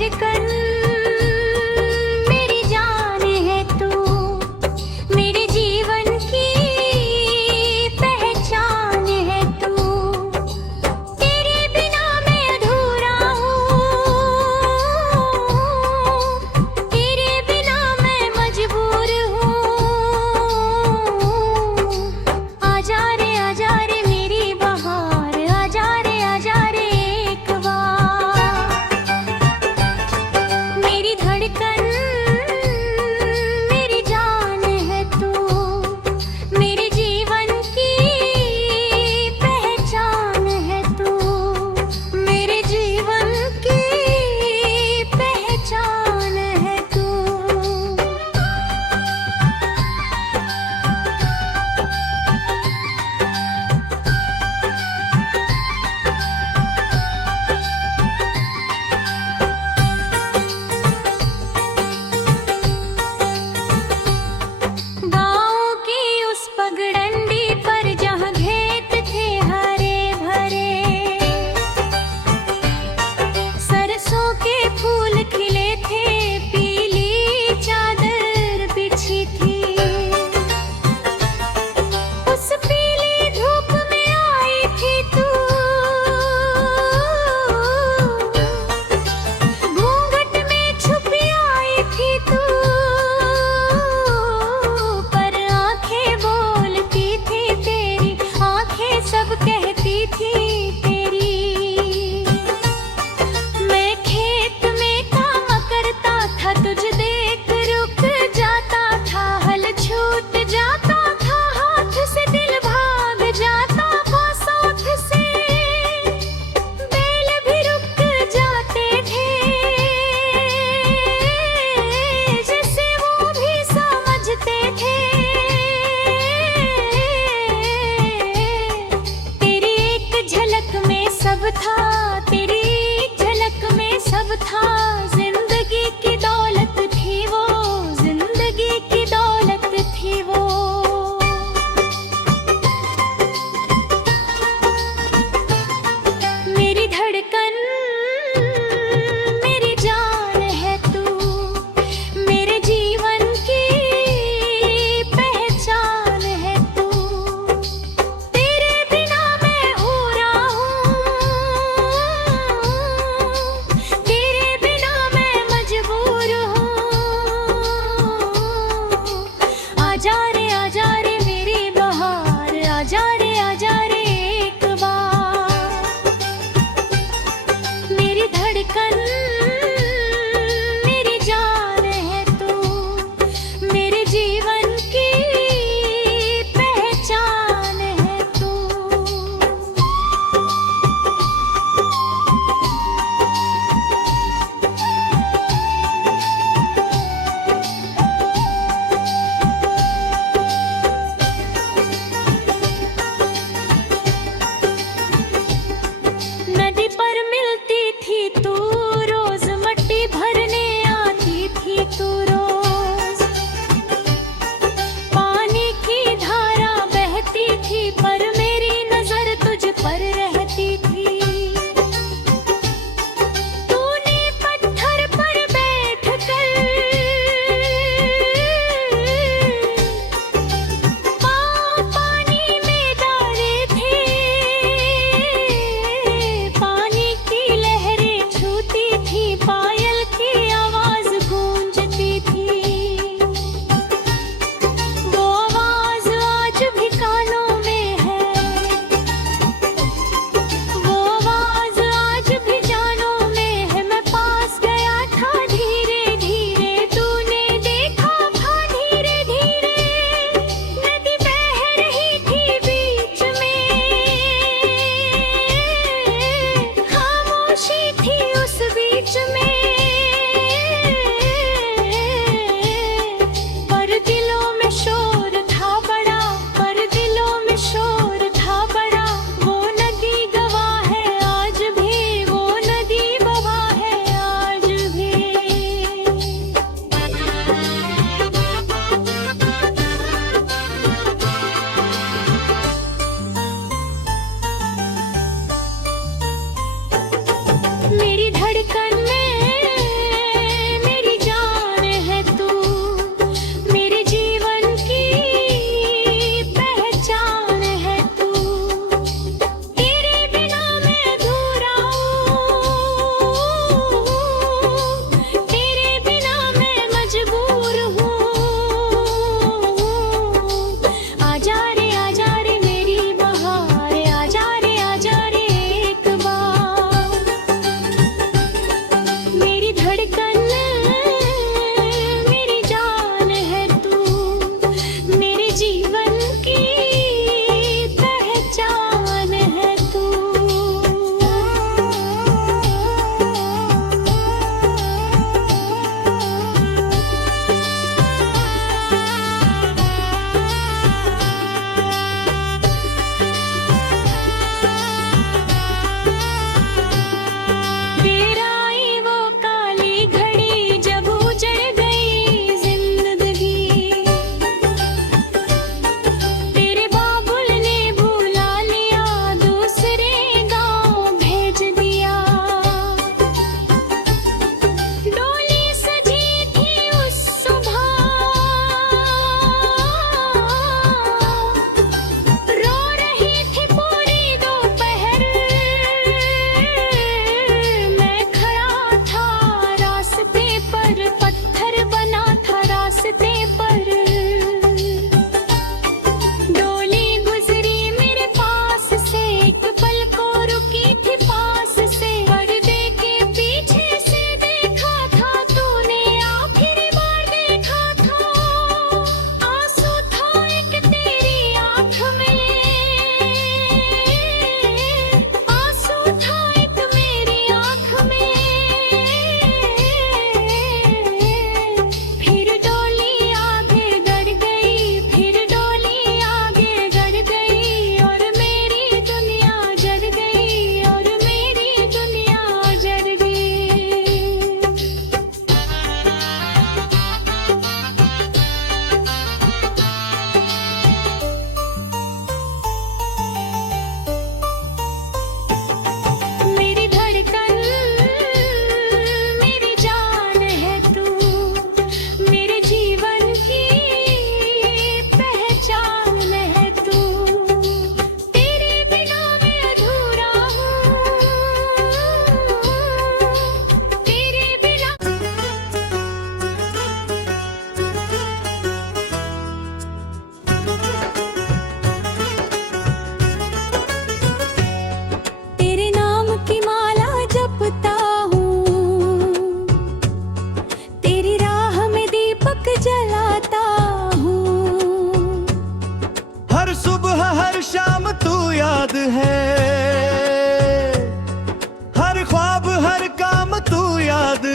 धड़कन मेरी जान है तू, मेरे जीवन की पहचान है तू। तेरे बिना मैं अधूरा हूँ, तेरे बिना मैं मजबूर हूँ। आजा रे मेरी बहार, आजा रे एक बार। मेरी धड़कन मेरी जान है तू, मेरे जीवन की पहचान है तू, मेरे जीवन की पहचान है तू। गाँव की उस पगडंडी पर जहाँ खेत थे हरे भरे, सरसों के फूल खिले थे, पीली चादर बिछी थी। उस पीली धूप में आई थी तू, घूंघट में छुपी आई थी तू, पर आंखें बोलती थी तेरी, आंखें सब कहती थी तेरी। मैं खेत में काम करता था, तुझ देख रुक जाता था, हल छूट जाता था हाथ से, दिल भाग जाता था साथ से, बैल भी रुक जाते थे, जैसे वो भी समझते थे। तेरी एक झलक में सब था, तेरी एक झलक में सब था, जिंदगी की दौलत थी वो, जिंदगी की दौलत थी वो। मेरी धड़कन मेरी जान है तू, मेरे जीवन की पहचान है तू। तेरे बिना मैं अधूरा हूँ, तेरे बिना मैं मजबूर हूँ। आजा रे मेरी बहार, आजा रे एक बार। मेरी धड़कन मेरी जान है तू, मेरे जीवन की पहचान है तू। नदी पर मिलती थी तू रोज, मट्टी भरने आती थी तू रोज, पानी की धारा बहती थी, पर मेरी नजर तुझ पर रहती थी। तूने पत्थर पर बैठकर पानी में डाले थे, पानी की लहरें छूती थी, पायल की आवाज गूंजती थी। वो आवाज आज भी कानों में है, वो आवाज आज भी जानों में है। मैं पास गया था धीरे धीरे, तूने देखा था धीरे धीरे, नदी बह रही थी बीच में, खामोशी थी उस बीच में।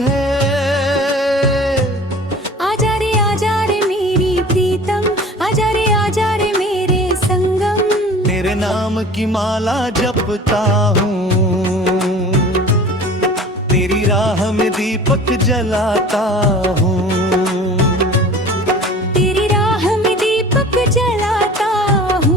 है। आजा रे मेरी प्रीतम, आजा रे मेरे संगम। तेरे नाम की माला जपता हूँ, तेरी राह में दीपक जलाता हूँ। तेरी राह में दीपक जलाता हूँ।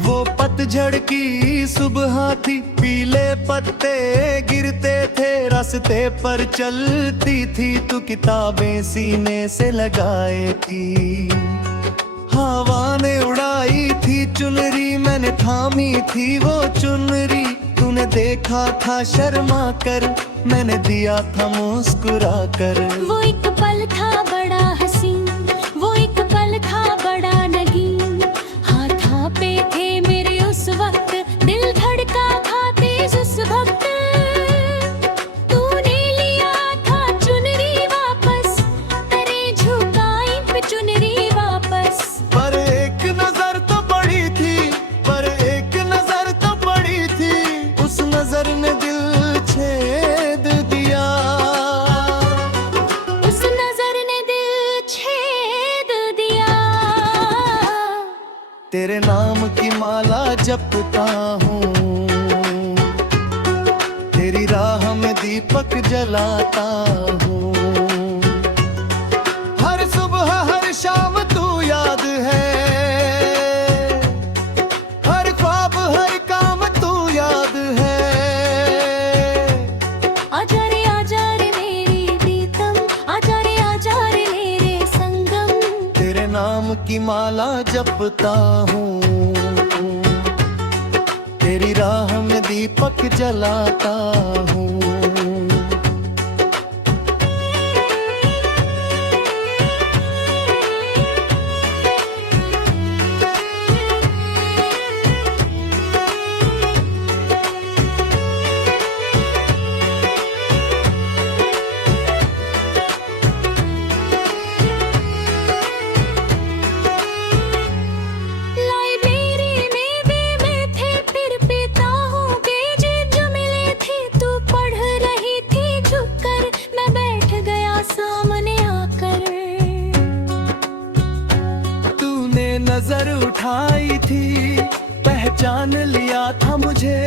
वो पतझड़ की सुबह थी, पीले पत्ते गिरते थे, रास्ते पर चलती थी तू, किताबें सीने से लगाए थी। हवा ने उड़ाई थी चुनरी, मैंने थामी थी वो चुनरी। तूने देखा था शर्मा कर, मैंने दिया था मुस्कुरा कर। वो एक पल था बड़ा हसीन, वो एक पल था बड़ा नगीन। हाथ पे थे मेरे उस वक्त, दिल धड़का था तेज उस वक्त। तूने लिया था चुनरी वापस, तेरे झुकाई पे चुनरी वापस। पर एक नजर तो पड़ी थी, पर एक नजर तो पड़ी थी, उस नजर ने दिल छेद दिया। उस नजर ने दिल छेद दिया। तेरे नाम की माला जपता हूँ, तेरी राह में दीपक जलाता हूँ। हर सुबह हर शाम तू याद है, हर ख्वाब हर काम तू याद है। आजा रे मेरी प्रीतम, आजा रे मेरे संगम। तेरे नाम की माला जपता हूँ, तेरी राह में दीपक जलाता हूँ। लाइब्रेरी में भी मैं थे, फिर पीता हूँ पेज जो मिले थे। तू पढ़ रही थी झुककर, मैं बैठ गया सामने आकर। तूने नजर उठाई थी, पहचान लिया था मुझे,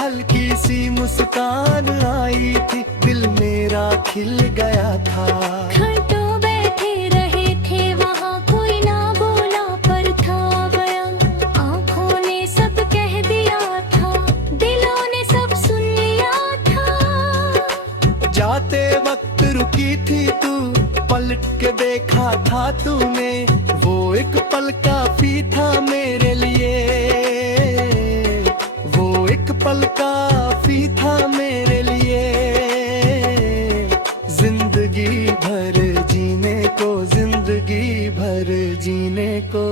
हल्की सी मुस्कान आई थी, दिल मेरा खिल गया था। घंटों बैठे रहे थे वहाँ, कोई ना बोला पर था गया। आँखों ने सब कह दिया था, दिलों ने सब सुन लिया था। जाते वक्त रुकी थी तू, पलट के देखा था तूने, वो एक पल काफी था मेरे लिए। वो एक पल काफी था मेरे लिए, जिंदगी भर जीने को, जिंदगी भर जीने को।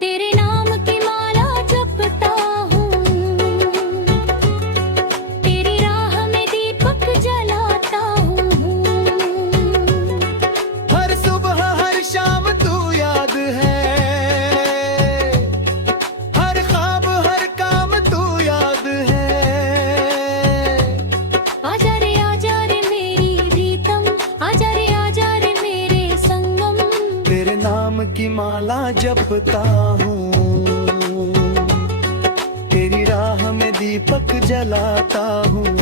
तेरे नाम की माला जपता हूँ, तेरी राह में दीपक जलाता हूँ। हर सुबह हर शाम तू याद है, हर ख्वाब हर काम तू याद है। आजा रे मेरी प्रीतम, आजा रे मेरे संगम। तेरे नाम की माला जपता हूँ, तेरी राह में दीपक जलाता हूँ।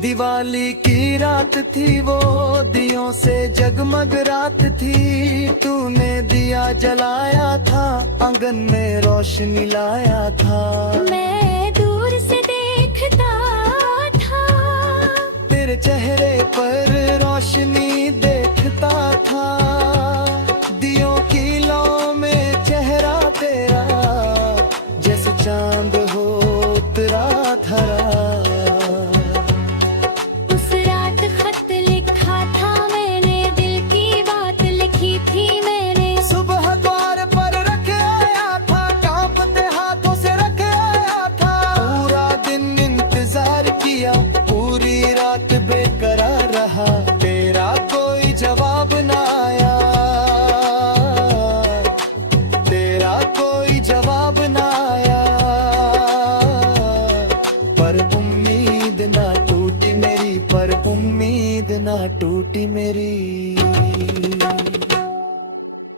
दिवाली की रात थी वो, दियों से जगमग रात थी। तूने दिया जलाया था, आंगन में रोशनी लाया था। मैं दूर से देखता था, तेरे चेहरे पर रोशनी देखता था, दियों की लौ में चेहरा तेरा जैसे चांद हो उतरा धरा। उस रात खत लिखा था मैंने, दिल की बात लिखी थी मैंने। सुबह द्वार पर रख आया था, कांपते हाथों से रख आया था। पूरा दिन इंतजार किया, पूरी रात बेकरार रहा, तेरा कोई जवाब ना आया, तेरा कोई जवाब ना आया। पर उम्मीद ना टूटी मेरी, पर उम्मीद ना टूटी मेरी।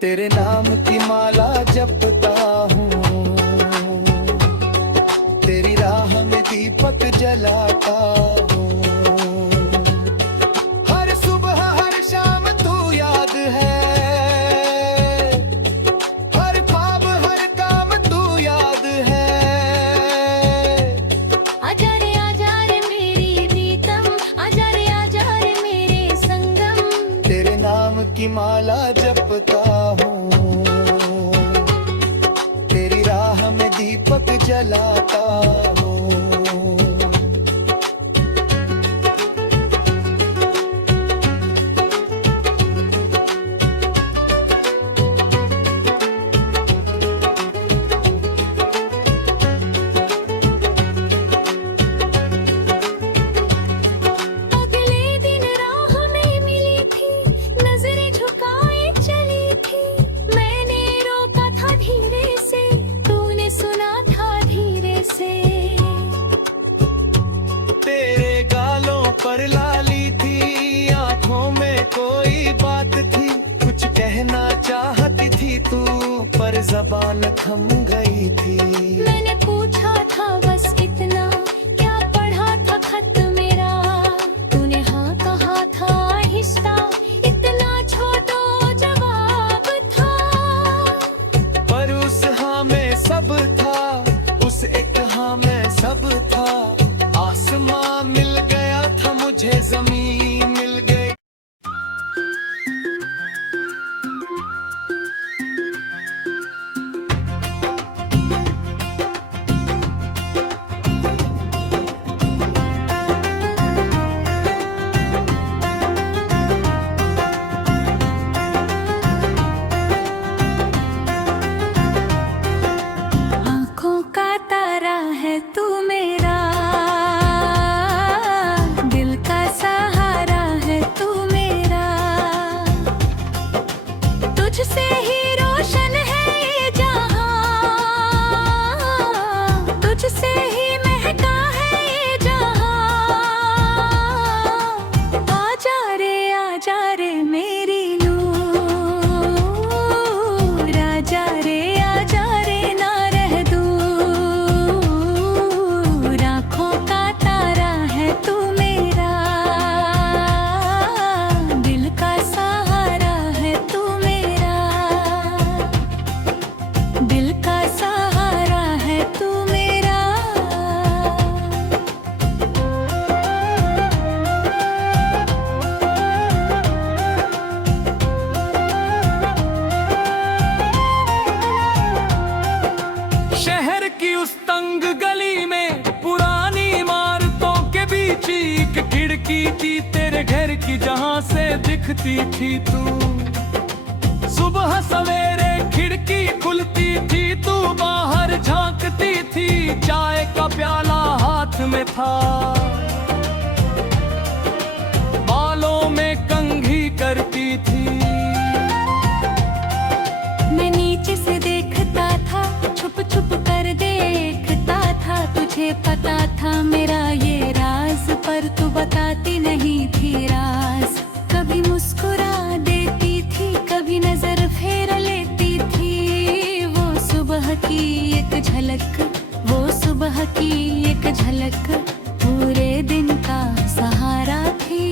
तेरे नाम की माला जपता हूँ, तेरी राह में दीपक जलाता हूँ। हर सुबह हर शाम तू याद है, हर ख्वाब हर काम तू याद है। आजा रे मेरी प्रीतम, आजा रे मेरे संगम। तेरे नाम की माला जपता हूँ, तेरी राह में दीपक जलाता हूँ। अगले दिन राह में मिली थी, नजरें झुकाए चली थी। मैंने रोका था धीरे से, तूने सुना था धीरे से। तेरे गालों पर लाली थी, आंखों में कोई बात थी, कुछ कहना चाहती थी तू, पर जबान थम गई थी। मैंने पूछा था बस इतना, क्या पढ़ा था खत मेरा। तूने हाँ कहा था आहिस्ता, इतना छोटा जवाब था। पर उस हाँ में सब था, उस एक हाँ में सब था। आसमां मिल गया था मुझे, जमीन मिल गई। आँखों का तारा है तू मेरा, दिल का सहारा है तू मेरा। तुझसे ही रोशन है ये जहां, तुझसे ही महका है ये जहां। आजा रे मेरी नूर, आजा रे ना रह दूर। आँखों का तारा है तू मेरा, दिल का सहारा है तू मेरा। दिल का सहारा है तू मेरा। शहर की उस तंग गली में, पुरानी इमारतों के बीच एक खिड़की थी तेरे घर की, जहां से दिखती थी तू। सुबह सवेरे खिड़की खुलती थी, तू बाहर झांकती थी, चाय का प्याला हाथ में था। बालों में कंघी करती थी। मैं नीचे से देखता था, छुप छुप कर देखता था। तुझे पता था मेरा ये राज, पर तू बताती नहीं थी राज। कभी मुस्कुरा देती थी, कभी नजर फेर लेती थी। वो सुबह की एक झलक, वो सुबह की एक झलक पूरे दिन का सहारा थी,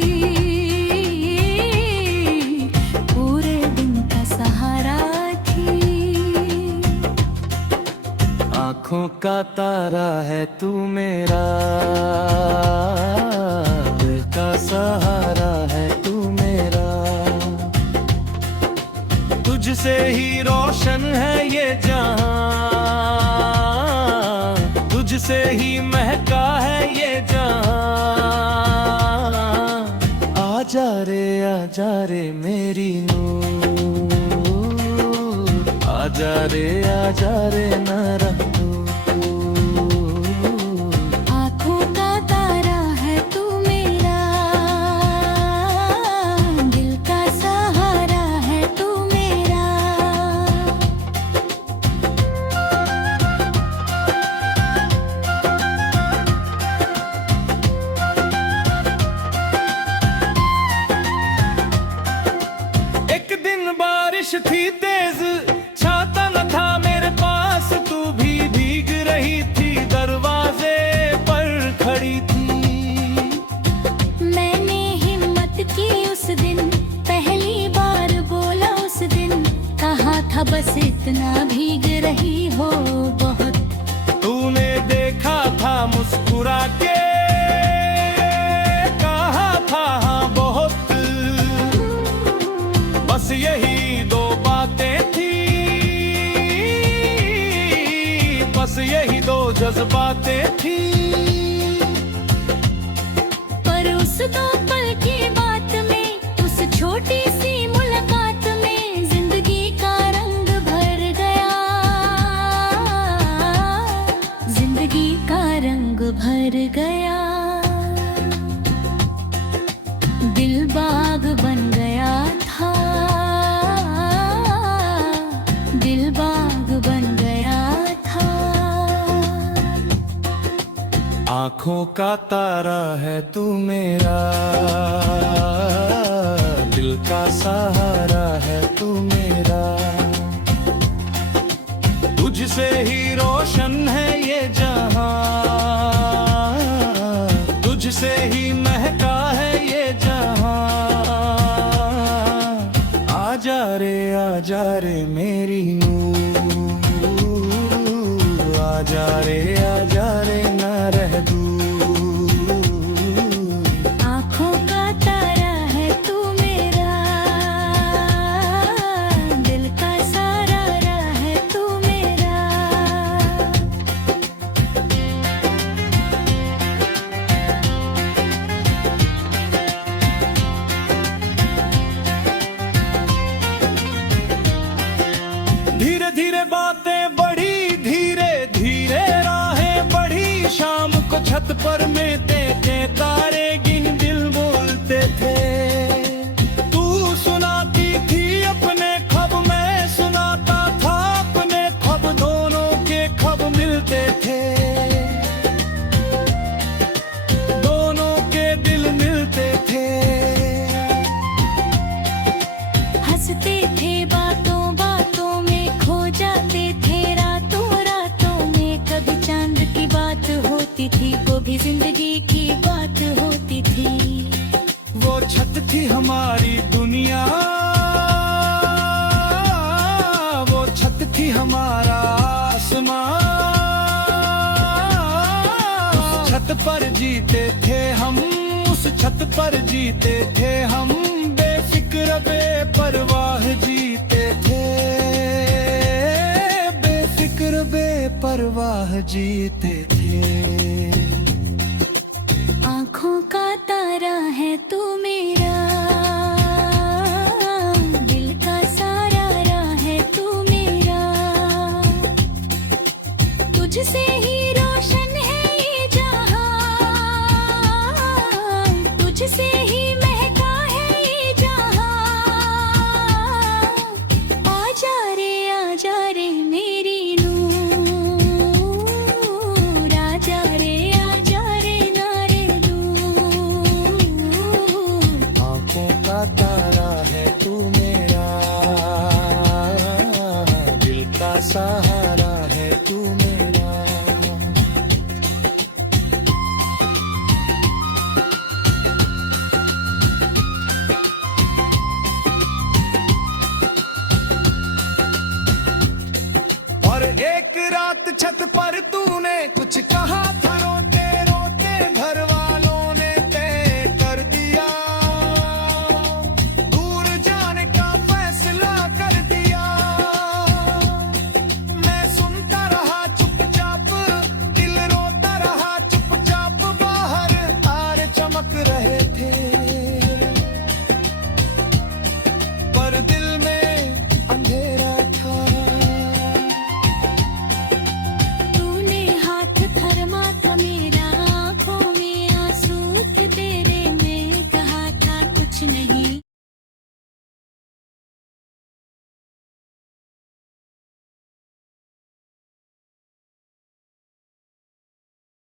पूरे दिन का सहारा थी। आँखों का तारा है तू मेरा, दिल का सहारा है तू मेरा। तुझसे ही रोशन है ये जहां, तुझसे ही महका है ये जहां। आजा रे मेरी नूर, आजा रे ना रह दूर। आँखों का तारा है तू मेरा, दिल का सहारा है तू मेरा। एक दिन बारिश थी तेज, छाता न था मेरे पास, तू भी भीग रही थी, दरवाजे पर खड़ी थी। मैंने हिम्मत की उस दिन, पहली बार बोला उस दिन, कहा था बस इतना भीग रही हो बहुत। तूने देखा था मुस्कुरा के, कहा था हाँ बहुत। बस यही दो बातें थी, बस यही दो जज्बातें थी। पर उस दो पल की बात में, उस छोटी सी मुलाकात में, जिंदगी का रंग भर गया, जिंदगी का रंग भर गया। दिल बाग बन गया था, दिल बाग बन गया था। आँखों का तारा है तू मेरा, दिल का सहारा है तू मेरा। तुझसे ही रोशन है ये जहां, तुझसे ही महका है ये जहां। आजा रे मेरी नूर, आजा रे ना रह दूर। आँखों का तारा है तू मेरा, दिल का सहारा है तू मेरा। धीरे धीरे बातें बढ़ी, धीरे धीरे राहें बढ़ी। शाम को छत पर में तेरे तारे गिन दिल बोलते थे। तू सुनाती थी अपने ख्वाब, मैं सुनाता था अपने ख्वाब, दोनों के ख्वाब मिलते थे, दोनों के दिल मिलते थे। हंसते थे बातों बातों में, खो जाते थे रातों रातों में। कभी चांद की बात होती थी, वो भी जिंदगी की बात होती थी। वो छत थी हमारी दुनिया, वो छत थी हमारा आसमां। उस छत पर जीते थे हम, उस छत पर जीते थे हम। बेफिक्र बेपरवाह जीते थे, बेफिक्र बेपरवाह जीते थे। आँखों का तारा है तू मेरा, दिल का सहारा है तू मेरा। तुझसे ही रोशन है ये जहां, तुझसे ही महका है ये जहां। आजा रे मेरी नूर, आजा रे ना रे दूर। आँखों का तारा है तू मेरा, दिल का सहारा है तू मेरा। और एक रात छत पर तूने कुछ कहा